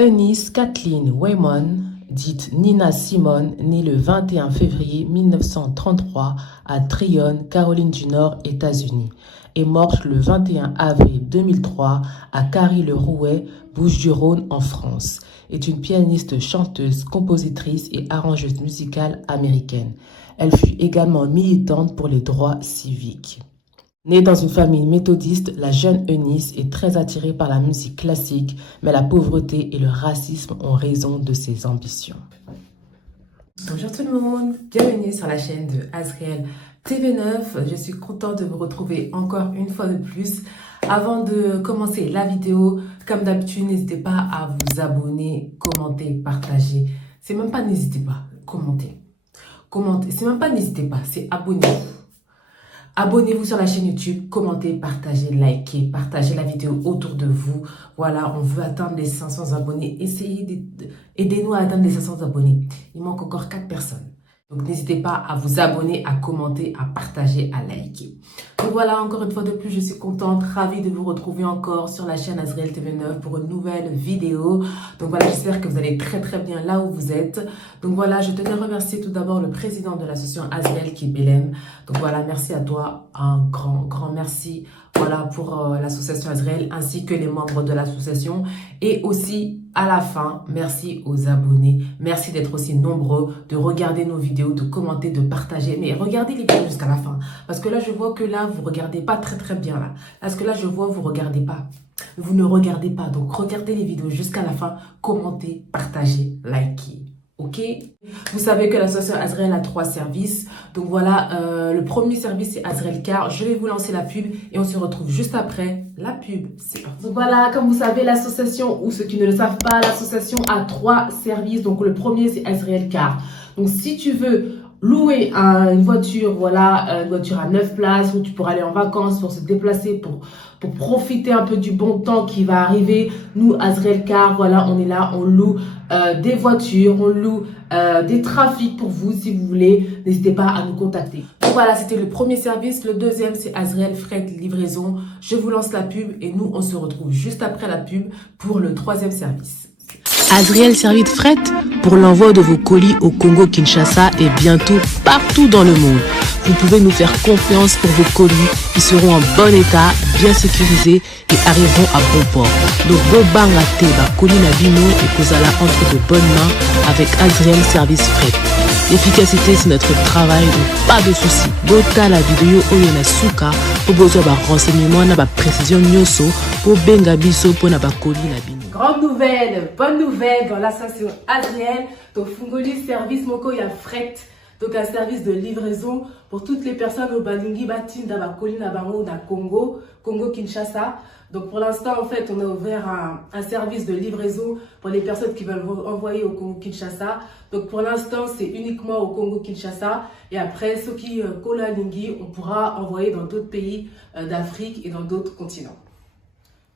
Eunice Kathleen Waymon, dite Nina Simone, née le 21 février 1933 à Tryon, Caroline du Nord, États-Unis, est morte le 21 avril 2003 à Carry-le-Rouet, Bouches-du-Rhône, en France. Est une pianiste, chanteuse, compositrice et arrangeuse musicale américaine. Elle fut également militante pour les droits civiques. Née dans une famille méthodiste, la jeune Eunice est très attirée par la musique classique, mais la pauvreté et le racisme ont raison de ses ambitions. Bonjour tout le monde, bienvenue sur la chaîne de Azriel TV9. Je suis contente de vous retrouver encore une fois de plus. Avant de commencer la vidéo, comme d'habitude, n'hésitez pas à vous abonner, commenter, partager. C'est même pas n'hésitez pas, commentez. Commentez, c'est même pas n'hésitez pas, c'est abonnez-vous. Abonnez-vous sur la chaîne YouTube, commentez, partagez, likez, partagez la vidéo autour de vous. Voilà, on veut atteindre les 500 abonnés. Aidez-nous à atteindre les 500 abonnés. Il manque encore 4 personnes. Donc n'hésitez pas à vous abonner, à commenter, à partager, à liker. Donc voilà, encore une fois de plus, je suis contente, ravie de vous retrouver encore sur la chaîne Azriel TV9 pour une nouvelle vidéo. Donc voilà, j'espère que vous allez très bien là où vous êtes. Donc voilà, je tenais à remercier tout d'abord le président de l'association Azriel qui est Belém. Donc voilà, merci à toi, un grand merci. Voilà pour l'association Azriel ainsi que les membres de l'association. Et aussi à la fin, merci aux abonnés. Merci d'être aussi nombreux, de regarder nos vidéos, de commenter, de partager. Mais regardez les vidéos jusqu'à la fin. Parce que là, je vois que là, vous regardez pas très bien là. Parce que là, je vois, vous regardez pas. Vous ne regardez pas. Donc, regardez les vidéos jusqu'à la fin. Commentez, partagez, likez. Ok, vous savez que l'association Azriel a 3 services. Donc voilà, le premier service c'est Azriel Car. Je vais vous lancer la pub et on se retrouve juste après la pub. C'est parti. Donc voilà, comme vous savez, l'association, ou ceux qui ne le savent pas, l'association a 3 services. Donc le premier c'est Azriel Car. Donc si tu veux louer une voiture, voilà, une voiture à 9 places où tu pourras aller en vacances pour se déplacer, pour profiter un peu du bon temps qui va arriver. Nous, Azriel Car, voilà, on est là, on loue des voitures, on loue des trafics pour vous si vous voulez. N'hésitez pas à nous contacter. Donc voilà, c'était le premier service. Le deuxième, c'est Azriel Fret Livraison. Je vous lance la pub et nous, on se retrouve juste après la pub pour le troisième service. Azriel Service Fret pour l'envoi de vos colis au Congo-Kinshasa et bientôt partout dans le monde. Vous pouvez nous faire confiance pour vos colis. Ils seront en bon état, bien sécurisés et arriveront à bon port. Donc, Bobanga Teba, colis Nabino et Kozala entre de bonnes mains avec Azriel Service Fret. L'efficacité, c'est notre travail, donc pas de soucis. Bota la vidéo Oyona Suka pour besoin de renseignements, na précision nyoso pour benga biso pour na colis Nabino. Grande nouvelle, bonne nouvelle dans l'association Azriel. Donc, Fungoli Service Moko ya Fret. Donc, un service de livraison pour toutes les personnes au Balingi Batin d'Abakoli Nabango na Congo-Kinshasa. Donc, pour l'instant, en fait, on a ouvert un service de livraison pour les personnes qui veulent envoyer au Congo-Kinshasa. Donc, pour l'instant, c'est uniquement au Congo-Kinshasa. Et après, ceux qui Kola-Lingi, on pourra envoyer dans d'autres pays d'Afrique et dans d'autres continents.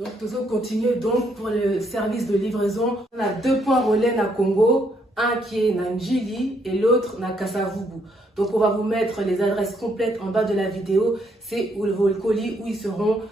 Donc, nous allons continuer donc pour le service de livraison. On a 2 points relais à Congo, un qui est à Njili et l'autre à Kasavubu. Donc, on va vous mettre les adresses complètes en bas de la vidéo. C'est vos colis où ils seront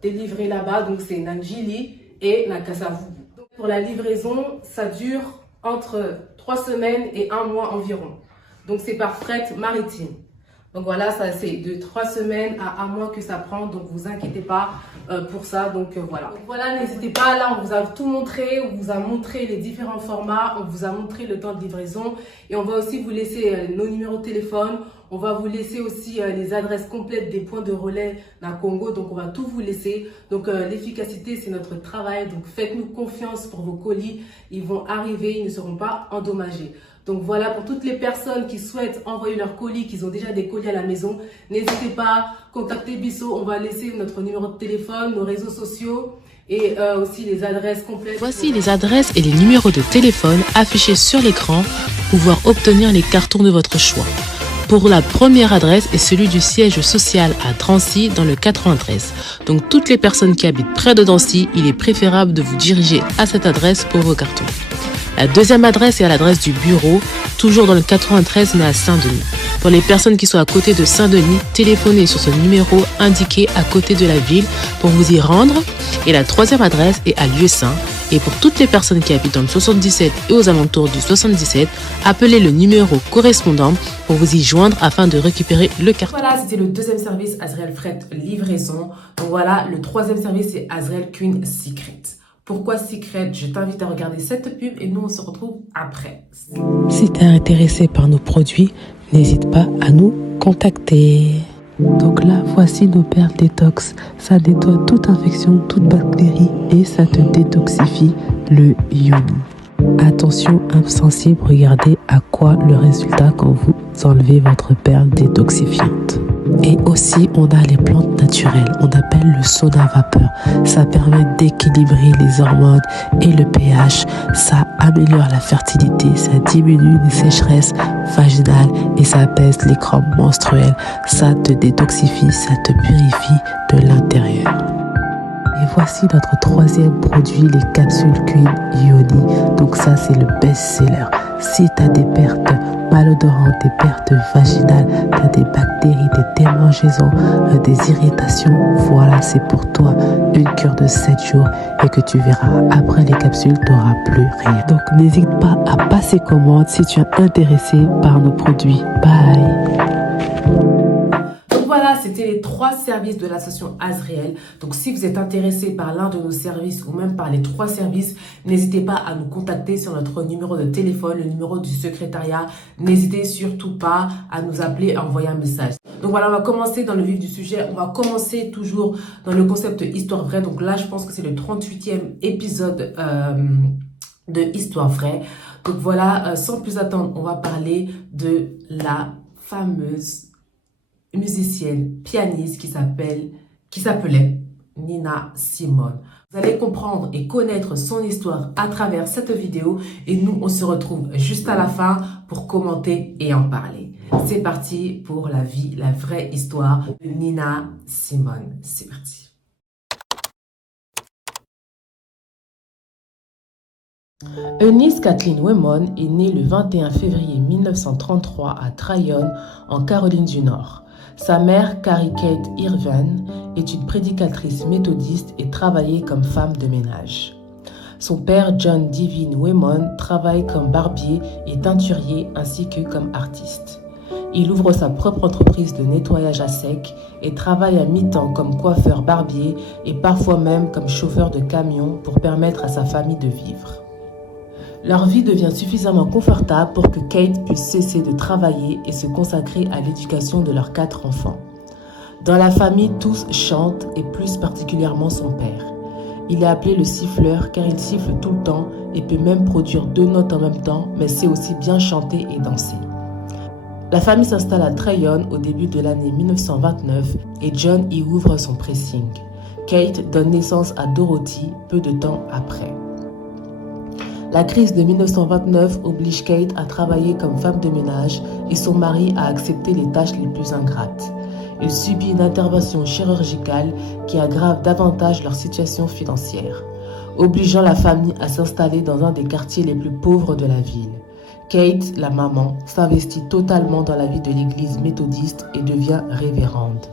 délivrés là-bas. Donc, c'est Njili et Kasavubu. Pour la livraison, ça dure entre 3 semaines et 1 mois environ. Donc, c'est par fret maritime. Donc voilà, ça c'est de 3 semaines à 1 mois que ça prend, donc vous inquiétez pas pour ça. Donc voilà. Donc voilà, n'hésitez pas, là on vous a tout montré, on vous a montré les différents formats, on vous a montré le temps de livraison et on va aussi vous laisser nos numéros de téléphone, on va vous laisser aussi les adresses complètes des points de relais dans Congo, donc on va tout vous laisser. Donc l'efficacité c'est notre travail, donc faites-nous confiance pour vos colis, ils vont arriver, ils ne seront pas endommagés. Donc voilà, pour toutes les personnes qui souhaitent envoyer leurs colis, qui ont déjà des colis à la maison, n'hésitez pas, contactez Bisso, on va laisser notre numéro de téléphone, nos réseaux sociaux et aussi les adresses complètes. Voici les adresses et les numéros de téléphone affichés sur l'écran pour pouvoir obtenir les cartons de votre choix. Pour la première adresse est celui du siège social à Drancy dans le 93. Donc toutes les personnes qui habitent près de Drancy, il est préférable de vous diriger à cette adresse pour vos cartons. La deuxième adresse est à l'adresse du bureau, toujours dans le 93 mais à Saint-Denis. Pour les personnes qui sont à côté de Saint-Denis, téléphonez sur ce numéro indiqué à côté de la ville pour vous y rendre. Et la troisième adresse est à Lieu-Saint. Et pour toutes les personnes qui habitent dans le 77 et aux alentours du 77, appelez le numéro correspondant pour vous y joindre afin de récupérer le carton. Voilà, c'était le deuxième service Azriel Fret livraison. Donc voilà, le troisième service c'est Azriel Queen Secret. Pourquoi Secret? Je t'invite à regarder cette pub et nous on se retrouve après. Si tu es intéressé par nos produits, n'hésite pas à nous contacter. Donc là, voici nos perles détox. Ça nettoie toute infection, toute bactérie et ça te détoxifie le yoni. Attention, insensible, regardez à quoi le résultat quand vous enlevez votre perle détoxifiante. Et aussi, on a les plantes naturelles. On appelle le sauna vapeur. Ça permet d'équilibrer les hormones et le pH. Ça améliore la fertilité. Ça diminue les sécheresses vaginales et ça apaise les crampes menstruelles. Ça te détoxifie, ça te purifie de l'intérieur. Et voici notre troisième produit, les capsules Queen Yoni. Donc ça, c'est le best-seller. Si tu as des pertes malodorantes, des pertes vaginales, tu as des bactéries, des démangeaisons, des irritations, voilà, c'est pour toi une cure de 7 jours et que tu verras, après les capsules, tu n'auras plus rien. Donc n'hésite pas à passer commande si tu es intéressé par nos produits. Bye! Voilà, c'était les 3 services de l'association Azriel. Donc, si vous êtes intéressé par l'un de nos services ou même par les 3 services, n'hésitez pas à nous contacter sur notre numéro de téléphone, le numéro du secrétariat. N'hésitez surtout pas à nous appeler, à envoyer un message. Donc voilà, on va commencer dans le vif du sujet. On va commencer toujours dans le concept Histoire vraie. Donc là, je pense que c'est le 38e épisode de Histoire vraie. Donc voilà, sans plus attendre, on va parler de la fameuse musicienne, pianiste qui s'appelait Nina Simone. Vous allez comprendre et connaître son histoire à travers cette vidéo et nous, on se retrouve juste à la fin pour commenter et en parler. C'est parti pour la vie, la vraie histoire de Nina Simone. C'est parti. Eunice Kathleen Wemon est née le 21 février 1933 à Tryon, en Caroline du Nord. Sa mère, Carrie Kate Irvine, est une prédicatrice méthodiste et travaillait comme femme de ménage. Son père, John Devine Wemon, travaille comme barbier et teinturier ainsi que comme artiste. Il ouvre sa propre entreprise de nettoyage à sec et travaille à mi-temps comme coiffeur barbier et parfois même comme chauffeur de camion pour permettre à sa famille de vivre. Leur vie devient suffisamment confortable pour que Kate puisse cesser de travailler et se consacrer à l'éducation de leurs 4 enfants. Dans la famille, tous chantent et plus particulièrement son père. Il est appelé le siffleur car il siffle tout le temps et peut même produire 2 notes en même temps, mais sait aussi bien chanter et danser. La famille s'installe à Tryon au début de l'année 1929 et John y ouvre son pressing. Kate donne naissance à Dorothy peu de temps après. La crise de 1929 oblige Kate à travailler comme femme de ménage et son mari à accepter les tâches les plus ingrates. Il subit une intervention chirurgicale qui aggrave davantage leur situation financière, obligeant la famille à s'installer dans un des quartiers les plus pauvres de la ville. Kate, la maman, s'investit totalement dans la vie de l'église méthodiste et devient révérende.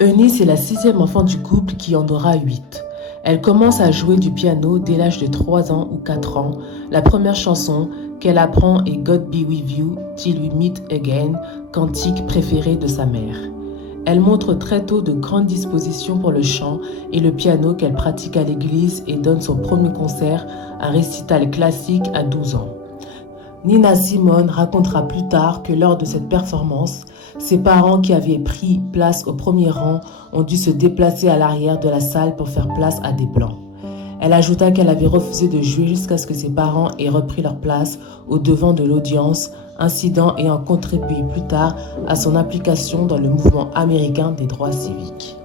Eunice est la 6e enfant du couple qui en aura 8. Elle commence à jouer du piano dès l'âge de 3 ans ou 4 ans. La première chanson qu'elle apprend est God Be With You Till We Meet Again, cantique préféré de sa mère. Elle montre très tôt de grandes dispositions pour le chant et le piano qu'elle pratique à l'église et donne son premier concert, un récital classique à 12 ans. Nina Simone racontera plus tard que lors de cette performance, ses parents qui avaient pris place au premier rang ont dû se déplacer à l'arrière de la salle pour faire place à des blancs. Elle ajouta qu'elle avait refusé de jouer jusqu'à ce que ses parents aient repris leur place au devant de l'audience, incident ayant contribué plus tard à son implication dans le mouvement américain des droits civiques.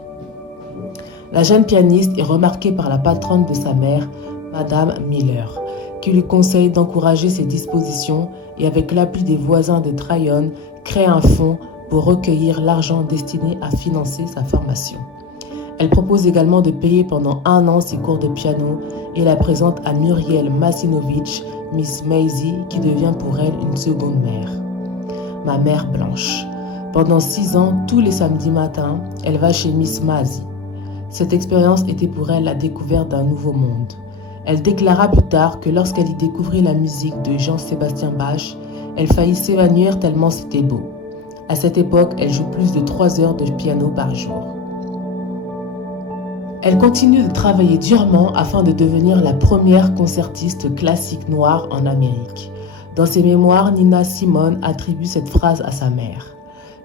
La jeune pianiste est remarquée par la patronne de sa mère, Madame Miller, qui lui conseille d'encourager ses dispositions et avec l'appui des voisins de Tryon, crée un fonds pour recueillir l'argent destiné à financer sa formation. Elle propose également de payer pendant 1 an ses cours de piano et la présente à Muriel Masinovich, Miss Maisie, qui devient pour elle une seconde mère. Ma mère blanche. Pendant 6 ans, tous les samedis matins, elle va chez Miss Maisie. Cette expérience était pour elle la découverte d'un nouveau monde. Elle déclara plus tard que lorsqu'elle y découvrit la musique de Jean-Sébastien Bach, elle faillit s'évanouir tellement c'était beau. À cette époque, elle joue plus de 3 heures de piano par jour. Elle continue de travailler durement afin de devenir la première concertiste classique noire en Amérique. Dans ses mémoires, Nina Simone attribue cette phrase à sa mère.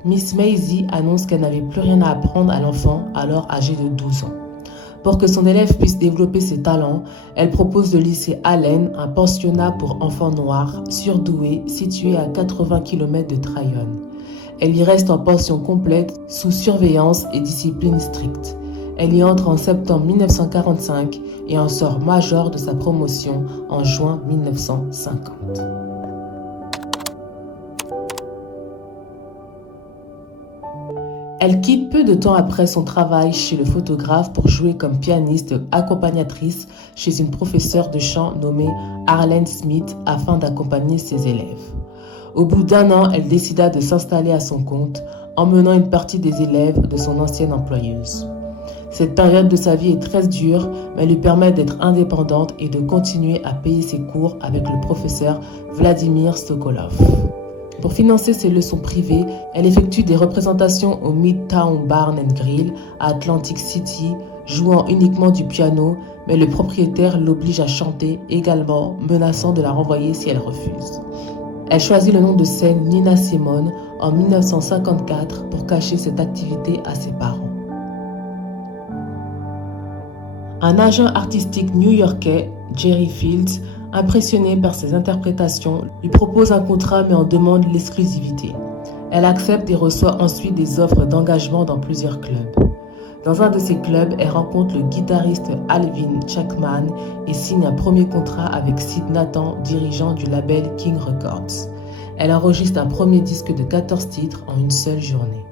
Miss Maisie annonce qu'elle n'avait plus rien à apprendre à l'enfant, alors âgé de 12 ans. Pour que son élève puisse développer ses talents, elle propose le lycée Allen, un pensionnat pour enfants noirs, surdoués, situé à 80 km de Tryon. Elle y reste en pension complète, sous surveillance et discipline stricte. Elle y entre en septembre 1945 et en sort major de sa promotion en juin 1950. Elle quitte peu de temps après son travail chez le photographe pour jouer comme pianiste accompagnatrice chez une professeure de chant nommée Arlene Smith afin d'accompagner ses élèves. Au bout d'1 an, elle décida de s'installer à son compte, emmenant une partie des élèves de son ancienne employeuse. Cette période de sa vie est très dure, mais lui permet d'être indépendante et de continuer à payer ses cours avec le professeur Vladimir Sokolov. Pour financer ses leçons privées, elle effectue des représentations au Midtown Barn & Grill à Atlantic City, jouant uniquement du piano, mais le propriétaire l'oblige à chanter également, menaçant de la renvoyer si elle refuse. Elle choisit le nom de scène Nina Simone en 1954 pour cacher cette activité à ses parents. Un agent artistique new-yorkais, Jerry Fields, impressionné par ses interprétations, lui propose un contrat mais en demande l'exclusivité. Elle accepte et reçoit ensuite des offres d'engagement dans plusieurs clubs. Dans un de ces clubs, elle rencontre le guitariste Alvin Chapman et signe un premier contrat avec Sid Nathan, dirigeant du label King Records. Elle enregistre un premier disque de 14 titres en une seule journée.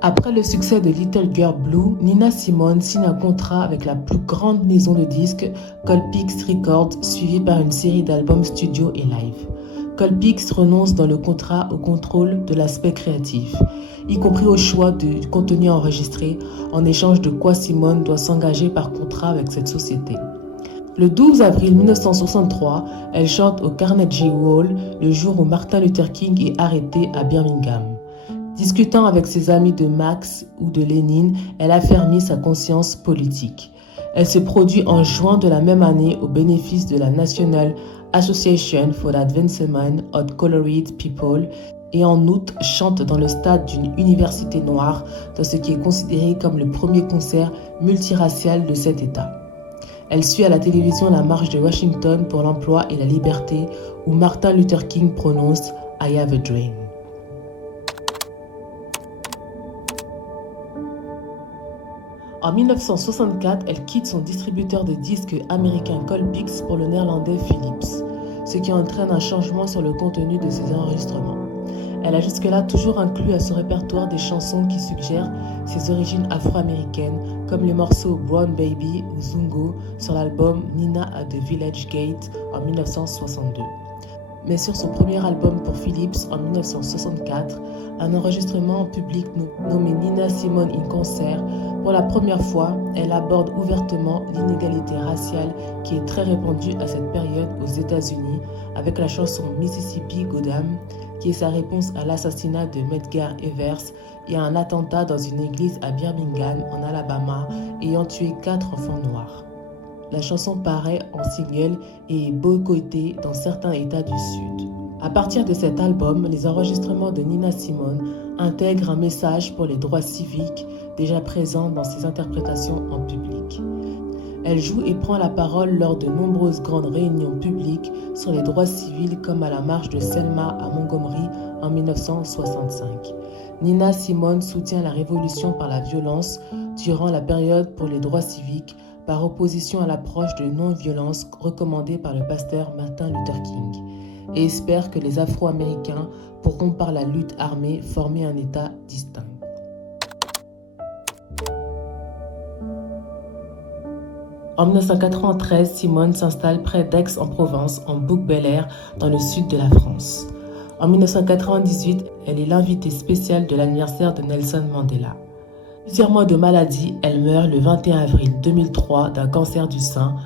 Après le succès de Little Girl Blue, Nina Simone signe un contrat avec la plus grande maison de disques, Colpix Records, suivie par une série d'albums studio et live. Colpix renonce dans le contrat au contrôle de l'aspect créatif, y compris au choix du contenu enregistré, en échange de quoi Simone doit s'engager par contrat avec cette société. Le 12 avril 1963, elle chante au Carnegie Hall le jour où Martin Luther King est arrêté à Birmingham. Discutant avec ses amis de Marx ou de Lénine, elle affermit sa conscience politique. Elle se produit en juin de la même année au bénéfice de la National Association for the Advancement of Colored People et en août chante dans le stade d'une université noire dans ce qui est considéré comme le premier concert multiracial de cet État. Elle suit à la télévision la marche de Washington pour l'emploi et la liberté où Martin Luther King prononce « I have a dream ». En 1964, elle quitte son distributeur de disques américain Colpix pour le néerlandais Philips, ce qui entraîne un changement sur le contenu de ses enregistrements. Elle a jusque-là toujours inclus à son répertoire des chansons qui suggèrent ses origines afro-américaines, comme les morceaux Brown Baby ou Zungo sur l'album Nina at the Village Gate en 1962. Mais sur son premier album pour Philips en 1964, un enregistrement en public nommé Nina Simone in Concert, pour la première fois, elle aborde ouvertement l'inégalité raciale qui est très répandue à cette période aux États-Unis avec la chanson Mississippi Goddam, qui est sa réponse à l'assassinat de Medgar Evers et à un attentat dans une église à Birmingham, en Alabama, ayant tué 4 enfants noirs. La chanson paraît en single et est boycottée dans certains États du Sud. À partir de cet album, les enregistrements de Nina Simone intègrent un message pour les droits civiques déjà présent dans ses interprétations en public. Elle joue et prend la parole lors de nombreuses grandes réunions publiques sur les droits civils comme à la marche de Selma à Montgomery en 1965. Nina Simone soutient la révolution par la violence durant la période pour les droits civiques par opposition à l'approche de non-violence recommandée par le pasteur Martin Luther King. et espère que les Afro-Américains pourront par la lutte armée former un État distinct. En 1993, Simone s'installe près d'Aix-en-Provence, en Bouc-Bel-Air, dans le sud de la France. En 1998, elle est l'invitée spéciale de l'anniversaire de Nelson Mandela. Plusieurs mois de maladie, elle meurt le 21 avril 2003 d'un cancer du sein,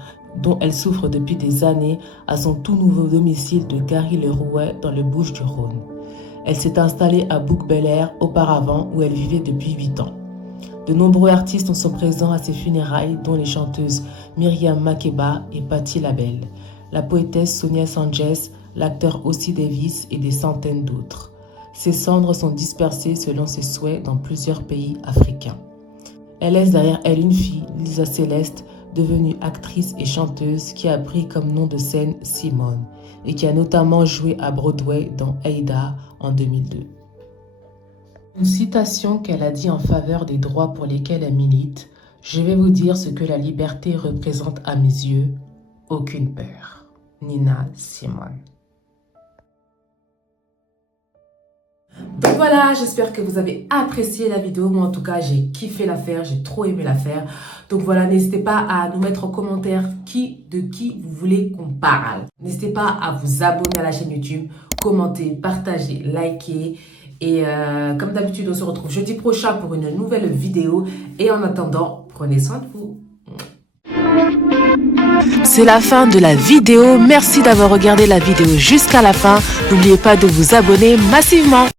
dont elle souffre depuis des années à son tout nouveau domicile de Gary-le-Rouet dans le Bouches-du-Rhône. Elle s'est installée à Bouc-Bel-Air auparavant où elle vivait depuis 8 ans. De nombreux artistes sont présents à ses funérailles, dont les chanteuses Myriam Makeba et Patti LaBelle, la poétesse Sonia Sanchez, l'acteur Ossie Davis et des centaines d'autres. Ses cendres sont dispersées selon ses souhaits dans plusieurs pays africains. Elle laisse derrière elle une fille, Lisa Céleste, devenue actrice et chanteuse qui a pris comme nom de scène Simone et qui a notamment joué à Broadway dans Aida en 2002. Une citation qu'elle a dit en faveur des droits pour lesquels elle milite: « Je vais vous dire ce que la liberté représente à mes yeux, aucune peur. » Nina Simone. Donc voilà, j'espère que vous avez apprécié la vidéo. Moi en tout cas, j'ai kiffé la faire, j'ai trop aimé la faire. Donc voilà, n'hésitez pas à nous mettre en commentaire de qui vous voulez qu'on parle. N'hésitez pas à vous abonner à la chaîne YouTube, commenter, partager, liker. Et comme d'habitude, on se retrouve jeudi prochain pour une nouvelle vidéo. Et en attendant, prenez soin de vous. C'est la fin de la vidéo. Merci d'avoir regardé la vidéo jusqu'à la fin. N'oubliez pas de vous abonner massivement.